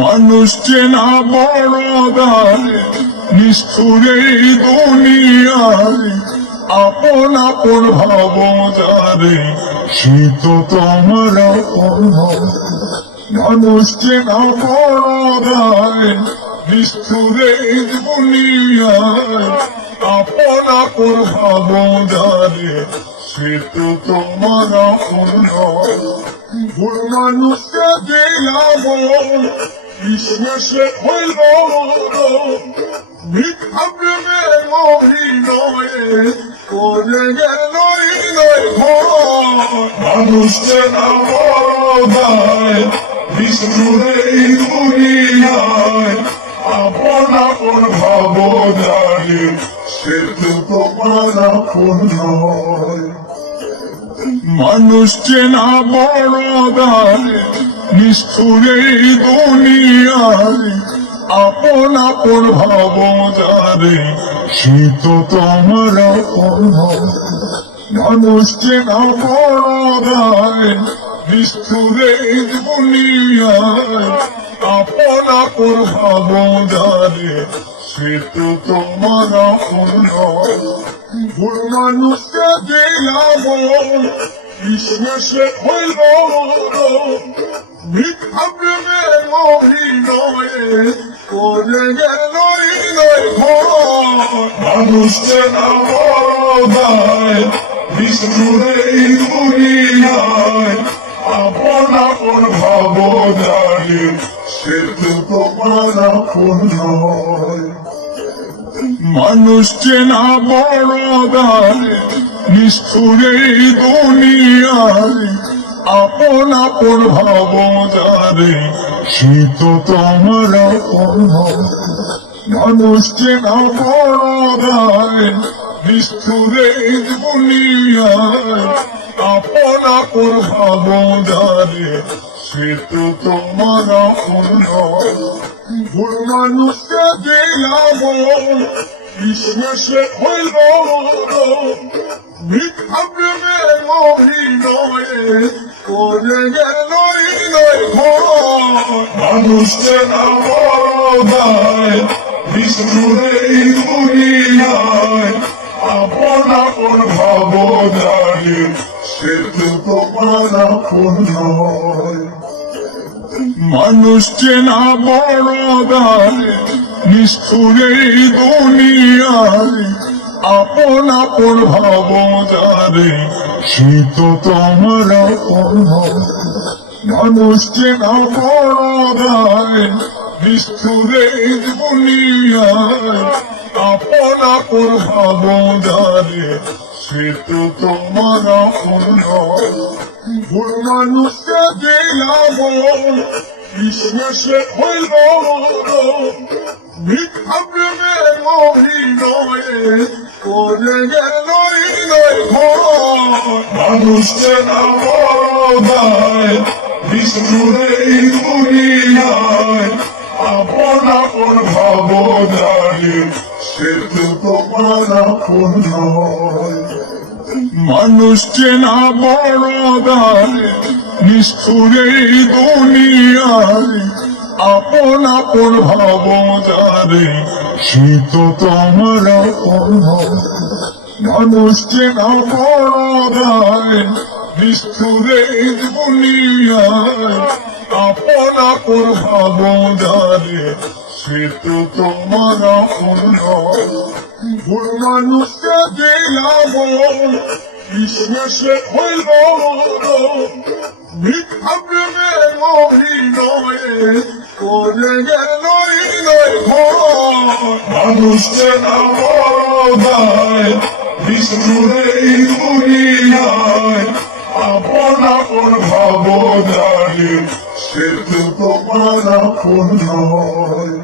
মানুষ চেনা বড় দায়, নিষ্ঠুরে দুনিয়ায় আপন আপন ভাব যারে, সে তো তোমার আপন। মানুষ চেনা বড় দায়, নিষ্ঠুরে দুনিয়ায় আপন আপন ভাব যারে, সে তো তোমার আপন। ভুল মানুষকে দিলাম বিশ্বাসে হইল, মিথ্যা প্রেমের অভিনয়ে করে গেল হৃদয় ভয়। মানুষ চেনা বড় দায়, বিষ্ণুরে দুনিয়ায় আপন আপন ভাব যারে, সে তো তোমার আপন নয়। মানুষ চেনা বড় দায়, নিষ্ঠুরে দুনিয়ায় আপন আপন ভাব যারে, সে তো তোমার আপন। মানুষ চেনা বড় দায়, নিষ্ঠুরে দুনিয়ায় আপন আপন ভাব যারে, সে তো তোমার আপন। ভুল মানুষকে দিলাম বিশ্বাসে হইল, মিথ্যা প্রেমের অভিনয়ে করে গেল হৃদয় ভয়। মানুষ চেনা বড় দায়, বিষ্ণুরে দুনিয়ায় আপন আপন ভাব যারে, সে তো তোমার আপন নয়। মানুষ চেনা বড় দায়, নিষ্ঠুরে দুনিয়ায় আপন আপন ভাব যারে, সে তো তোমার আপন। মানুষ চেনা বড় দায়, নিষ্ঠুরে দুনিয়ায় আপন আপন ভাব যারে, সে তো তোমার আপন। ভুল মানুষকে দিলাম বিশ্বাসে হইল, মিথ্যা প্রেমের অভিনয়ে করে গেল হৃদয় ভয়। মানুষ চেনা বড় দায়, বিষ্ণুরে দুনিয়ায় আপন আপন ভাব যারে, সে তো তোমার আপন নয়। মানুষ চেনা বড় দায়, নিষ্ঠুরে দুনিয়ায় আপন আপন ভাব যারে, সে তো তোমার আপন। মানুষ চেনা বড় দায়, নিষ্ঠুরে দুনিয়ায় আপন আপন ভাব যারে, সে তো তোমার আপন। ভুল মানুষকে দিলাম বিশ্বাসে হইল, মিথ্যা প্রেমের অভিনয়ে করে গেল হৃদয় ভয়। মানুষ চেনা বড় দায়, বিষ্ণুরে দুনিয়ায় আপন আপন ভাব যারে, সে তো তোমার আপন নয়। মানুষ চেনা বড় দায়, নিষ্ঠুরে দুনিয়ায় আপন আপন ভাব যারে, সে তো তোমার আপন। মানুষ চেনা বড় দায়, নিষ্ঠুরে দুনিয়ায় আপন আপন ভাব যারে, সে তো তোমার আপন। ভুল মানুষকে দিলাম বিশ্বাসে হইল, মিথ্যা প্রেমের অভিনয়ে করে গেল হৃদয় ভয়। মানুষ চেনা বড় দায়, বিষ্ণুরে দুনিয়ায় আপন আপন ভাব যারে, সে তো তোমার আপন নয়।